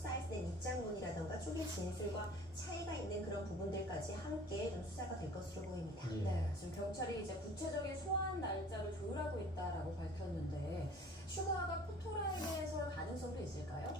소속사에서 낸 입장문이라던가 초기 진술과 차이가 있는 그런 부분들까지 함께 좀 수사가 될 것으로 보입니다. 네, 지금 경찰이 이제 구체적인 소환 날짜를 조율하고 있다라고 밝혔는데 슈가가 포토라인에서 가능성도 있을까요?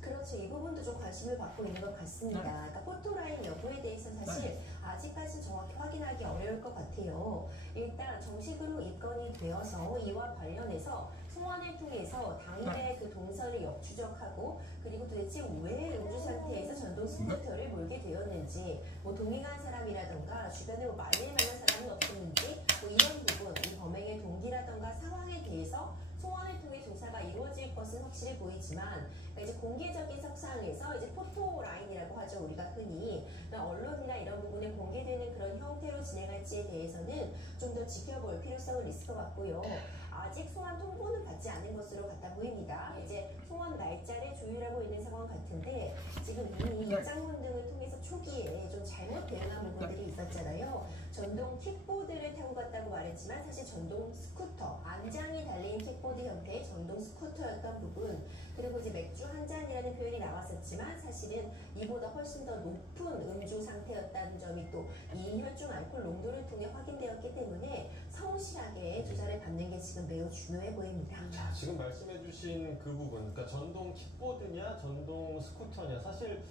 그렇죠. 이 부분도 좀 관심을 받고 있는 것 같습니다. 그러니까 포토라인 여부에 대해서 사실 아직까지 정확히 확인하기 어려울 것 같아요. 일단 정식으로 입건이 되어서 이와 관련해서 소환을 통해서 당일의 그 동선을 역추적하고 그리고 도대체 왜 음주 상태에서 전동 스쿠터를 몰게 되었는지 뭐 동행한 사람이라던가 주변에 뭐 말릴 만한 사람은 없었는지 뭐 이런 부분, 이 범행의 동기라던가 상황에 대해서 소환을 통해 조사가 이루어질 것은 확실히 보이지만 그러니까 이제 공개적인 석상에서 이제 포토 라인이라고 하죠. 우리가 흔히 그러니까 언론이나 이런 부분에 공개되는 그런 형태로 진행할지에 대해서는 좀 더 지켜볼 필요성은 있을 것 같고요. 아직 소환 통보는 받지 않은 것으로 같아 보입니다. 이제 소환 날짜를 조율하고 있는 상황 같은데 지금 이미 입장문 등을 통해서 초기에 좀 잘못 대응한 부분들이 있었잖아요. 전동 킥보드를 타고 갔다고 말했지만 사실 전동 스쿠터, 안장이 달린 킥보드 형태의 전동 스쿠터였던 부분, 그리고 이제 맥주 한 잔이라는 표현이 나왔었지만 사실은 이보다 훨씬 더 높은 음주 상태였다는 점이 또 이 혈중 알코올 농도를 통해 확인되었기 때문에 성실하게 조사를 받는 게 지금 매우 중요해 보입니다. 자, 지금 말씀해주신 그 부분, 그러니까 전동 킥보드냐, 전동 스쿠터냐, 사실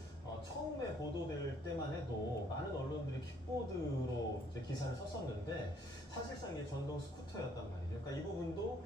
처음에 보도될 때만 해도 많은 언론들이 킥보드로 이제 기사를 썼었는데 사실상 이게 전동 스쿠터였단 말이죠. 그러니까 이 부분도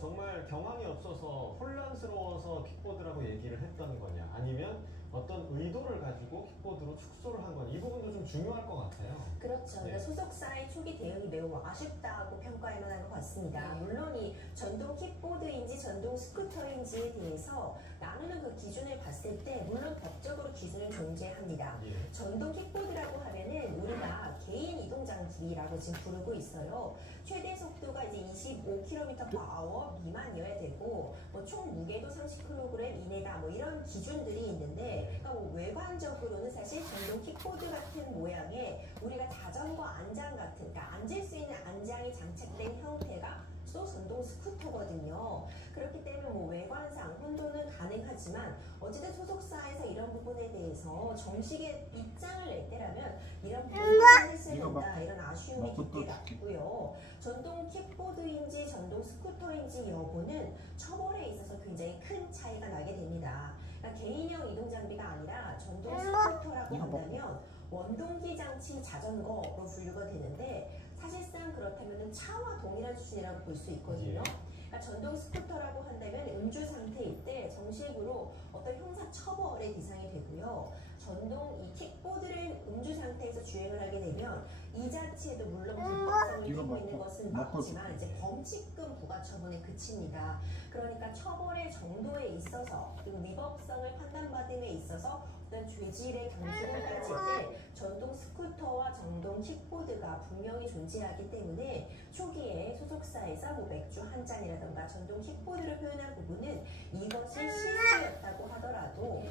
정말 경황이 없어서 혼란스러워서 킥보드라고 얘기를 했던 거냐, 아니면 어떤 의도를 가지고 킥보드로 축소를 한 거냐, 이 부분도 좀 중요할 것 같아요. 그렇죠. 네. 소속사의 초기 대응이 매우 아쉽다고 평가할 만한 것 같습니다. 물론 이 전동 킥보드인지 전동 스쿠터인지에 대해서 나누는 그 기준을 봤을 때 물론 법적으로 기준은 존재합니다. 예. 전동 킥보드라고 하면은 우리가 개인 이동 장비라고 지금 부르고 있어요. 최대 속도가 이제 25km/h 미만이어야 되고 뭐 총 무게도 30kg 이내다 뭐 이런 기준들이 있는데 그러니까 뭐 외관적으로는 사실 전동 킥보드 같은 모양의 우리가 자전거 안장 같은, 그러니까 앉을 수 있는 안장이 장착된 형태가 또 전동 스쿠터거든요. 그렇기 때문에 뭐 외관상 혼돈은 가능하지만 어쨌든 소속사에서 이런 부분에 대해서 정식의 입장을 낼 때라면 이런 부분을 했을 된다, 이런 아쉬움이 깊게 남고요. 전동 킥보드인지 전동 스쿠터인지 여부는 처벌에 있어서 굉장히 큰 차이가 나게 됩니다. 그러니까 개인형 이동 장비가 아니라 전동 스쿠터라고 한다면 원동기 장치 자전거로 분류가 되는데 사실상 그렇다면 차와 동일한 수준이라고 볼 수 있거든요. 그러니까 전동 스쿠터라고 한다면 음주 상태일 때 정식으로 어떤 형사 처벌의 대상이 되고요. 전동 이 킥보드를 음주 상태에서 주행을 하게 되면 이 자체도 물론 불법성을 띠고 있는 것은 맞지만 이제 범칙금 부과 처분에 그칩니다. 그러니까 처벌의 정도에 있어서 그리고 위법성을 판단받음에 있어서 어떤 죄질의 경중을 따질 때 전동 스쿠터와 전동 킥보드가 분명히 존재하기 때문에 초기에 소속사에서 뭐 맥주 한 잔이라던가 전동 킥보드를 표현한 부분은 이것이 실수였다고 하더라도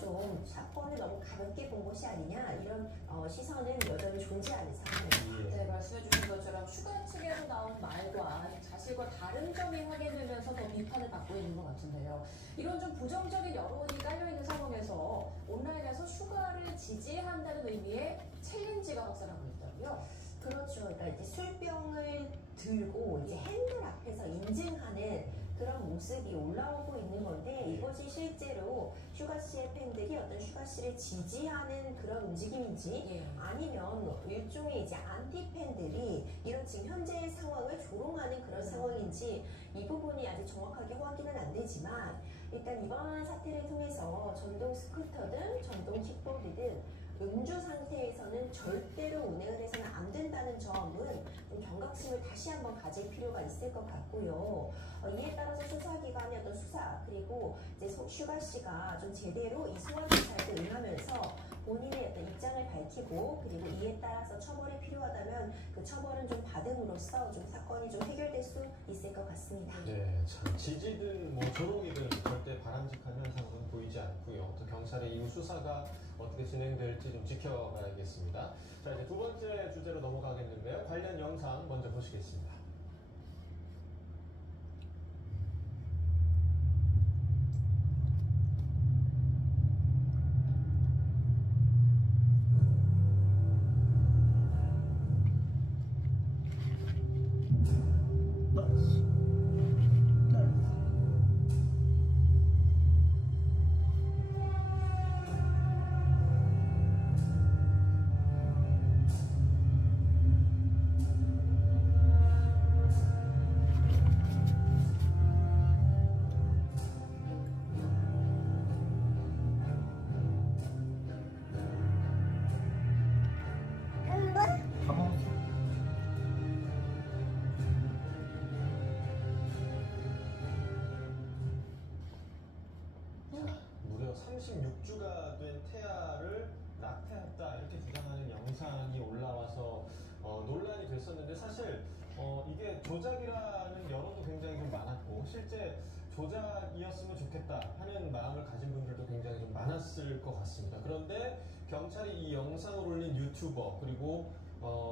좀 사건을 너무 가볍게 본 것이 아니냐, 이런 시선은 여전히 존재하는 상황입니다. 네, 말씀해주신 것처럼 슈가 측에서 나온 말과 사실과 다른 점이 확인되면서 더 비판을 받고 있는 것 같은데요. 이런 좀 부정적인 여론이 깔려있는 상황에서 온라인에서 슈가를 지지한다는 의미의 챌린지가 확산하고 있다고요? 그렇죠. 그러니까 이제 술병을 들고 이제 핸들 앞에서 인증하는 그런 모습이 올라오고 있는 건데 이것이 실제로 슈가 씨의 팬들이 어떤 슈가 씨를 지지하는 그런 움직임인지 아니면 일종의 이제 안티 팬들이 이런 지금 현재의 상황을 조롱하는 그런 상황인지 이 부분이 아직 정확하게 확인은 안 되지만 일단 이번 사태를 통해서 전동 스쿠터든 전동 킥보드든 음주 상태에서는 절대로 운행을 해서는 안 된다는 점은 좀 경각심을 다시 한번 가질 필요가 있을 것 같고요. 이에 따라서 수사기관의 어떤 수사 그리고 이제 슈가 씨가 좀 제대로 이 소환 조사에 응하면서 본인의 어떤 입장을 밝히고 그리고 이에 따라서 처벌이 필요하다면 그 처벌은 좀 받음으로써 좀 사건이 좀 해결될 수 있을 것 같습니다. 네, 참 지지든 뭐 조롱이든 절대 바람직한 현상은 보이지 않고요. 또 경찰의 이후 수사가 어떻게 진행될지 좀 지켜봐야겠습니다. 자, 이제 두 번째 주제로 넘어가겠는데요. 관련 영상 먼저 보시겠습니다. 36주가 된 태아를 낙태했다 이렇게 주장하는 영상이 올라와서 논란이 됐었는데 사실 이게 조작이라는 여론도 굉장히 좀 많았고 실제 조작이었으면 좋겠다 하는 마음을 가진 분들도 굉장히 좀 많았을 것 같습니다. 그런데 경찰이 이 영상을 올린 유튜버 그리고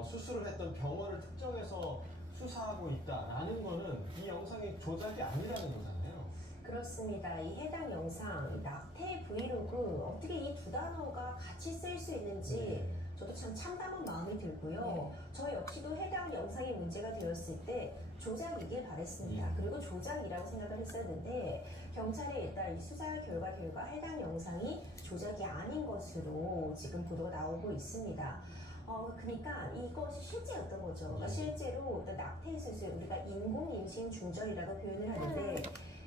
수술을 했던 병원을 특정해서 수사하고 있다라는 거는 이 영상이 조작이 아니라는 거잖아요. 그렇습니다. 이 해당 영상, 낙태 브이로그, 어떻게 이 두 단어가 같이 쓸 수 있는지 네. 저도 참 참담한 마음이 들고요. 네. 저 역시도 해당 영상이 문제가 되었을 때 조작이길 바랬습니다. 네. 그리고 조작이라고 생각을 했었는데 경찰이 일단 이 수사 결과 해당 영상이 조작이 아닌 것으로 지금 보도가 나오고 있습니다. 그러니까 이것이 실제였던 거죠. 그러니까 실제로 일단 낙태 수술, 우리가 인공 임신 중절이라고 표현을 하는데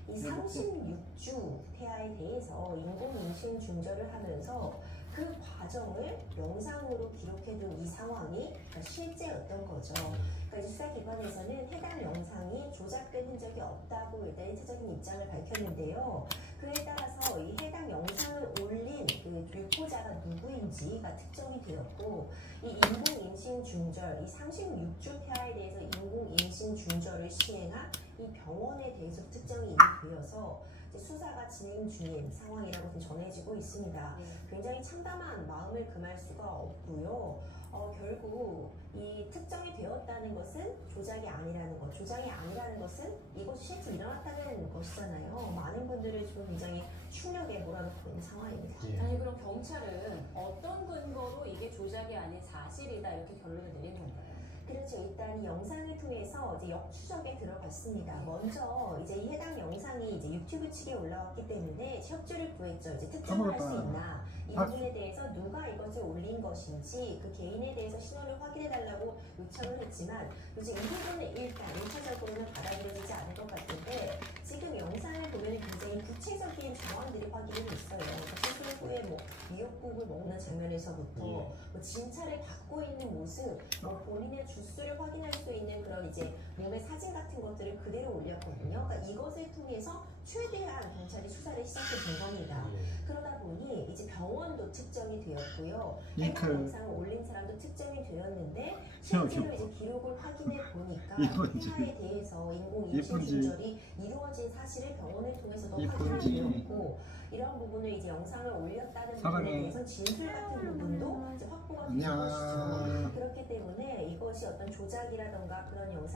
이 36주 태아에 대해서 인공 임신 중절을 하면서 그 과정을 영상으로 기록해둔 이 상황이 그러니까 실제였던 거죠. 그러니까 이제 수사기관에서는 해당 영상이 조작된 흔적이 없다고 일단 일차적인 입장을 밝혔는데요. 그에 따라서 이 해당 영상을 올린 그 유포자가 누구인지가 특정이 되었고, 이 인공 임신 중절, 이 36주 태아에 대해서 인공 임신 중절을 시행한 이 병원에 대해서 특정이 이미 되어서 이제 수사가 진행 중인 상황이라고 좀 전해지고 있습니다. 굉장히 참담한 마음을 금할 수가 없고요. 결국 이 특정이 되었다는 것은 조작이 아니라는 것, 조작이 아니라는 것은 이것이 실제 일어났다는 것이잖아요. 많은 분들을 지금 굉장히 충격에 몰아넣고 있는 상황입니다. 예. 아니 그럼 경찰은 어떤 근거로 이게 조작이 아닌 사실이다 이렇게 결론을 내린 건가요? 그렇죠. 일단 이 영상을 통해서 이제 역추적에 들어갔습니다. 먼저 이제 이 해당 영상이 이제 유튜브 측에 올라왔기 때문에 협조를 구했죠. 이제 특정할 수 있나 이 부분에 대해서 누가 이것을 올린 것인지 그 개인에 대해서 신원을 확인해 달라고 요청을 했지만 요즘 이 부분은 일단 1차적으로는 받아들여지지 않을 것 같은데 지금 영상을 보면 굉장히 구체적인 정황들이 확인이 됐어요. 수술 후에 뭐 미역국을 먹는 장면에서부터 뭐 진찰을 받고 있는 모습, 뭐 본인의 주수를 확인할 수 있는 그런 이제 몸의 사진 같은 것들을 그대로 올렸거든요. 그러니까 이것을 통해서 최대한 경찰이 수사를 시작해 본 겁니다. 그러다 보니 이제 병원도 특정이 되었고요. 해당 영상을 올린 사람도 특정이 되었는데 실제로 이제 기록을 확인해 보니까 태아에 대해서 인공 임신 중절이 이루어진 사실을 병원을 통해서도 확인하게 되었고 이런 부분을 이제 영상을 올렸다는 부분에 대해서 진술 같은 부분도 이제 확보가 된 것이죠. 그렇기 때문에 이것이 어떤 조작이라던가 그런 영상